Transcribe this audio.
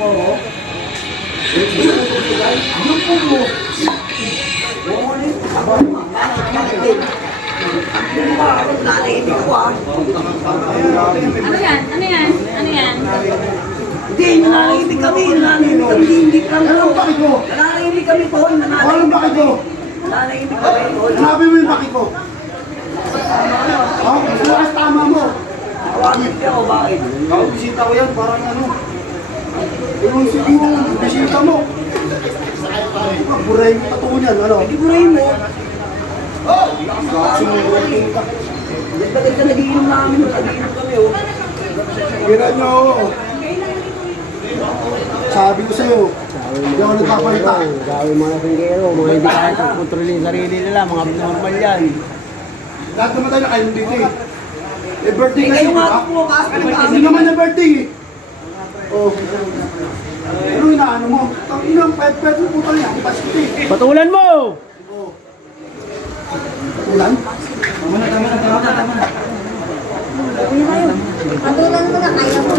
po ako. Yung po mo. Nanaibig ko ah. Ano yan? Ano yan? Ano yan? Hindi, nanaibig kami. Nanaibig kami. Hindi kami. Anong bakit ko? Nanaibig kami po. Anong bakit ko? Nanaibig kami po. Sabi mo yung bakit ko? Oh, mas tama mo. Tawagin siya o bakit? Ako, bisita ko yan, parang ano. Yung bisita mo. Buray mo tatuo niyan, ano? Hindi mo rin mo. Sumuwerte ka. Bakit ka nagiinom namin? Nagiinom kami oh. Kira niyo ako. Sabi ko sa'yo, hindi ako nagpapalita. Gawin mga pinggero, mga hindi kaya kontrolin yung sarili nila, mga abnormal yan. Lahat naman tayo nakain dito eh. Eh, birthday kasi, Kayo di nga ba? po, kasi Hindi naman na birthday eh. Oh. Ano inaano mo? Ang inang pet-pet mo putang yan, pasok eh. Patulan mo! Ulan? Tama na. Patulan mo na kaya mo.